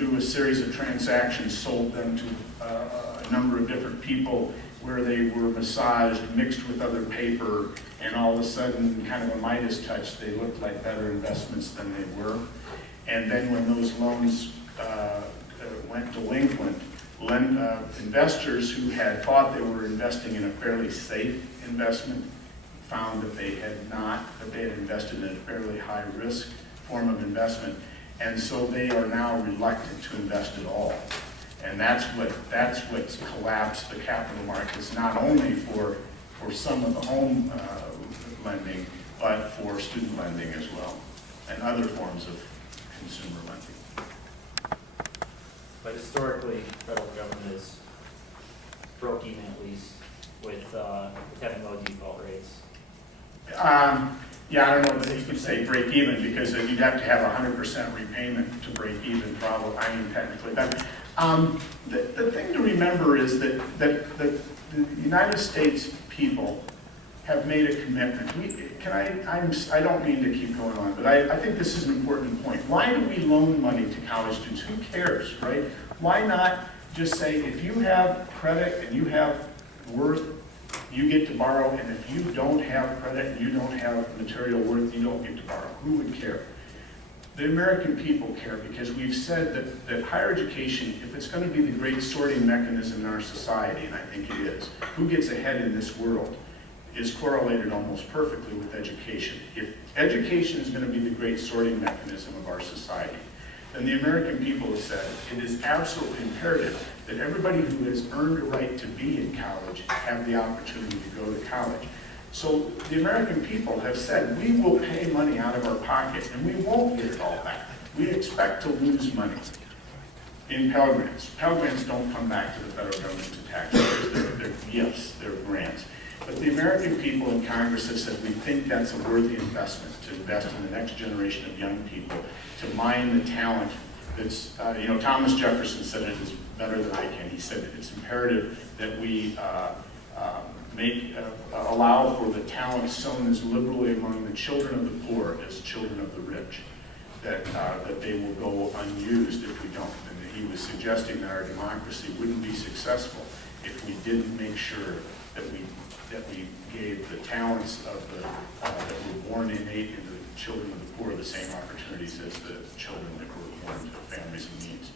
through a series of transactions, sold them to a number of different people where they were massaged, mixed with other paper, and all of a sudden, kind of a Midas touch, they looked like better investments than they were. And then when those loans went delinquent, investors who had thought they were investing in a fairly safe investment found that they had not, that they had invested in a fairly high risk form of investment, and so they are now reluctant to invest at all. And that's what's collapsed the capital markets, not only for some of the home lending, but for student lending as well, and other forms of consumer lending. But historically, the federal government is broke even at least with having low default rates. Yeah, I don't know that you could say break even, because you'd have to have 100% repayment to break even, probably. I mean, technically. But the thing to remember is that the United States people have made a commitment. I don't mean to keep going on, but I think this is an important point. Why do we loan money to college students? Who cares, right? Why not just say, if you have credit and you have worth, you get to borrow, and if you don't have credit and you don't have material worth, you don't get to borrow. Who would care? The American people care, because we've said that higher education, if it's going to be the great sorting mechanism in our society, and I think it is, who gets ahead in this world, is correlated almost perfectly with education. If education is going to be the great sorting mechanism of our society, then the American people have said it is absolutely imperative that everybody who has earned a right to be in college have the opportunity to go to college. So the American people have said, we will pay money out of our pocket and we won't get it all back. We expect to lose money in Pell Grants. Pell Grants don't come back to the federal government to taxpayers. They're gifts, they're grants. But the American people in Congress have said, we think that's a worthy investment, to invest in the next generation of young people, to mine the talent that's, Thomas Jefferson said it is better than I can. He said that it's imperative that we allow for the talent sown as liberally among the children of the poor as children of the rich, that they will go unused if we don't. And he was suggesting that our democracy wouldn't be successful if we didn't make sure that we gave the talents of that were born innate into the children of the poor the same opportunities as the children that were born to families in needs.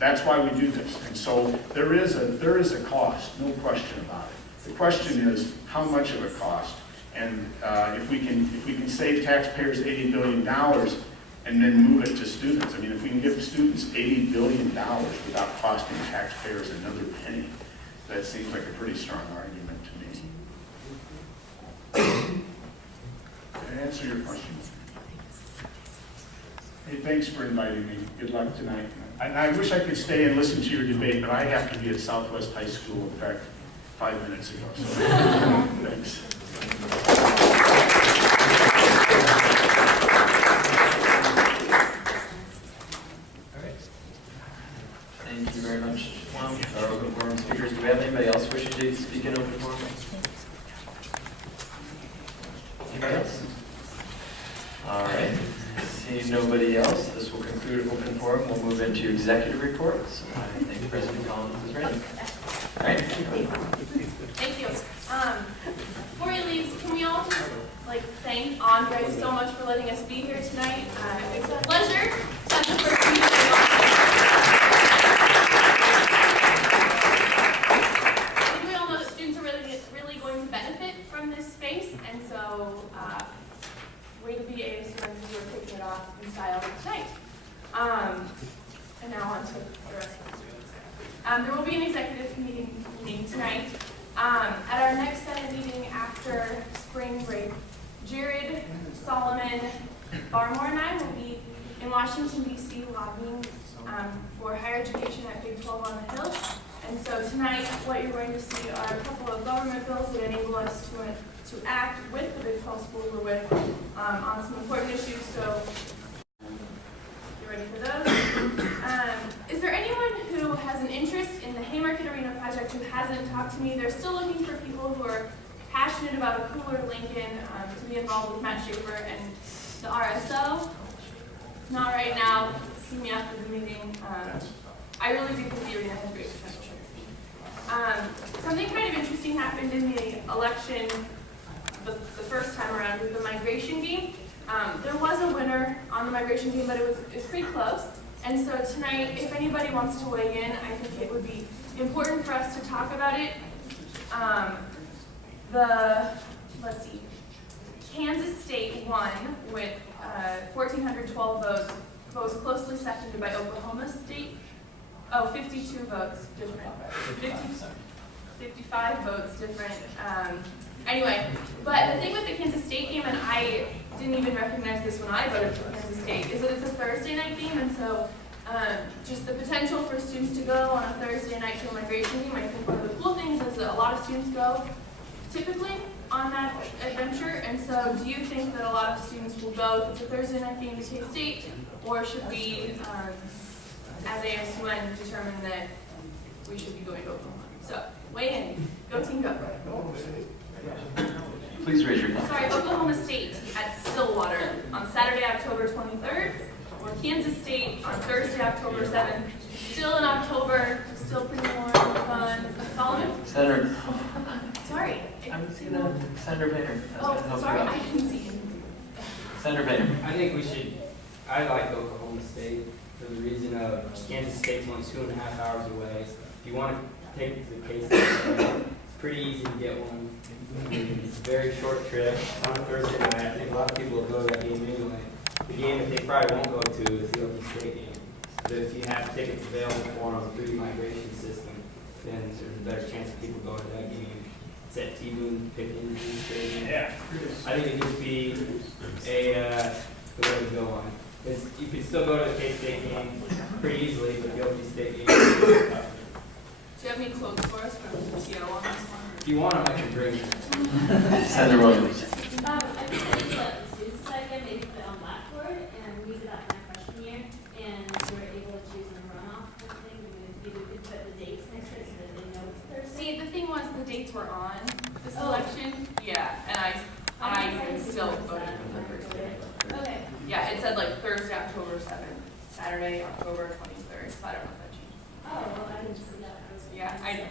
That's why we do this. And so there is a cost, no question about it. The question is how much of a cost, and if we can save taxpayers $80 billion and then move it to students. I mean, if we can give students $80 billion without costing taxpayers another penny, that seems like a pretty strong argument to me. Did I answer your question? Hey, thanks for inviting me. Good luck tonight. I wish I could stay and listen to your debate, but I have to be at Southwest High School, in fact, 5 minutes ago. So thanks. All right. Thank you very much, our open forum speakers. Do we have anybody else wishing to speak in open forum? Anybody else? All right. Seeing nobody else, this will conclude open forum. We'll move into executive reports. I think President Collins is ready. All right. Thank you. Before he leaves, can we all just thank Andre so much for letting us be here tonight? It's a pleasure to have the first meeting. I think we all know that students are really going to benefit from this space, and so way to be ASUN who are kicking it off in style tonight. And now on to the rest of the students. There will be an executive meeting tonight. At our next Senate meeting after spring break, Jared, Solomon, Barmore, and I will be in Washington, D.C. lobbying for higher education at Big 12 on the Hill. And so tonight, what you're going to see are a couple of government bills that enable us to act with the Big 12 schools we're with on some important issues. So you ready for those? Is there anyone who has an interest in the Haymarket Arena project who hasn't talked to me? They're still looking for people who are passionate about a cooler Lincoln to be involved with Matt Schaefer and the RSO. Not right now. see me after the meeting. I really do think the arena has great potential for this team. Something kind of interesting happened in the election the first time around with the migration game. There was a winner on the migration game, but it was pretty close. And so tonight, if anybody wants to weigh in, I think it would be important for us to talk about it. Let's see, Kansas State won with 1,412 votes, but was closely seconded by Oklahoma State. 52 votes different. 55 votes different. Anyway, but the thing with the Kansas State game, and I didn't even recognize this when I voted for Kansas State, is that it's a Thursday night game, and so just the potential for students to go on a Thursday night to a migration game, I think one of the cool things is that a lot of students go typically on that adventure, and so do you think that a lot of students will go if it's a Thursday night game to K-State, or should we, as ASUN, determine that we should be going to Oklahoma? So, weigh in. Go team, go. Please raise your hand. Sorry, Oklahoma State at Stillwater on Saturday, October 23rd, or Kansas State on Thursday, October 7th. Still in October, still pretty warm, fun. Solomon? Senator. Sorry. I'm seeing that. Senator Painter. Oh, sorry, I didn't see it. Senator Painter. I think we should, I like Oklahoma State for the reason of Kansas State's only 2.5 hours away. If you want to take it to the K-State, it's pretty easy to get one. It's a very short trip on a Thursday night. I think a lot of people will go to that game anyway. The game that they probably won't go to is the Oklahoma State game. But if you have tickets available for them through the migration system, then there's a better chance of people going to that game. It's at T-Boone Pickens Stadium. Yeah. I think it would be the way to go on. Because you could still go to the K-State game pretty easily, but the Oklahoma State game is tough. Do you have any quotes for us from TO on this one? If you want them, I can bring them. Senator Williams. I think I did let the students decide again, maybe put it on Blackboard, and we did that my freshman year, and we were able to choose a runoff kind of thing. Maybe we could put the dates next to it so that they know it's Thursday. See, the thing was, the dates were on this election. Yeah, and I still voted for the Thursday. Okay. Yeah, it said like Thursday, October 7th, Saturday, October 23rd, so I don't know if that changed. Oh, well, I didn't see that. Yeah, I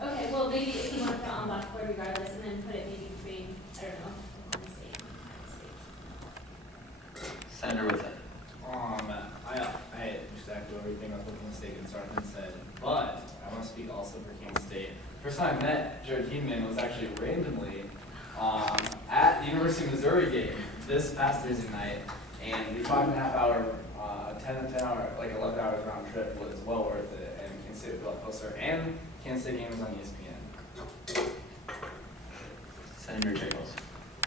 Okay, well, maybe if you want to put it on Blackboard regardless, and then put it maybe between, I don't know, Oklahoma State and State. Senator Whitson. I just echo everything Oklahoma State and Sergeant said, but I want to speak also for Kansas State. First time I met Jared Keenman was actually randomly at the University of Missouri game this past Thursday night, and the 5.5 hour, 10 hour, like 11 hours round trip was well worth it, and Kansas State was a lot closer, and Kansas State game was on ESPN. Senator Jacobs.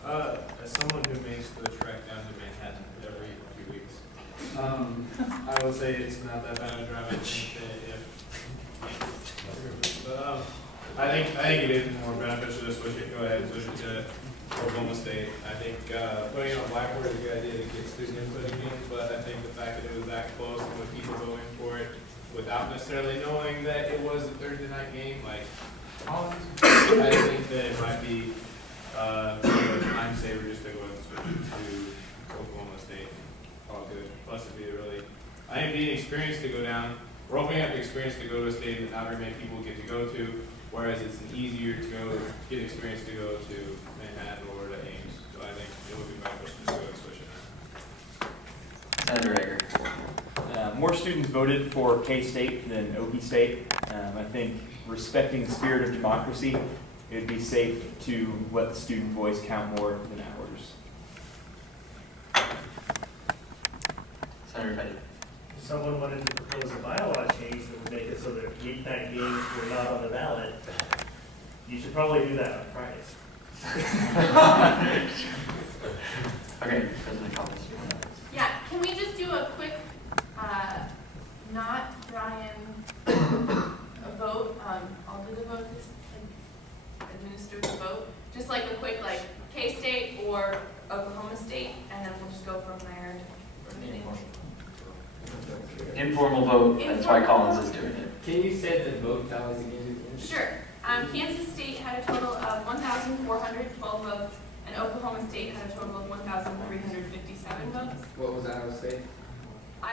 As someone who makes the trek down to Manhattan every few weeks, I will say it's not that bad a drive. I think but I think it is more beneficial to switch it. Go ahead and switch it to Oklahoma State. I think putting it on Blackboard is a good idea to get student input again. But I think the fact that it was that close and with people going for it without necessarily knowing that it was a Thursday night game, like I think that it might be a time saver just to go and switch it to Oklahoma State. All good. Plus, it'd be a really, I think, it'd be an experience to go down. We're opening up the experience to go to a state that not very many people get to go to, whereas it's an easier to go get experience to go to Manhattan or to Ames. So I think it would be beneficial to go and switch it. Senator Egger. More students voted for K-State than Okie State. I think respecting the spirit of democracy, it would be safe to let the student voice count more than ours. Senator Petty. If someone wanted to propose a bylaw change that would make it so that weeknight games were not on the ballot, you should probably do that on Fridays. Okay, President Collins. Yeah, can we just do a quick, not Brian, a vote? I'll do the vote, just like administer the vote. Just like a quick, like K-State or Oklahoma State, and then we'll just go from there. Informal vote, that's why Collins is doing it. Can you say the vote tallies again? Sure. Kansas State had a total of 1,412 votes, and Oklahoma State had a total of 1,357 votes. What was Iowa State?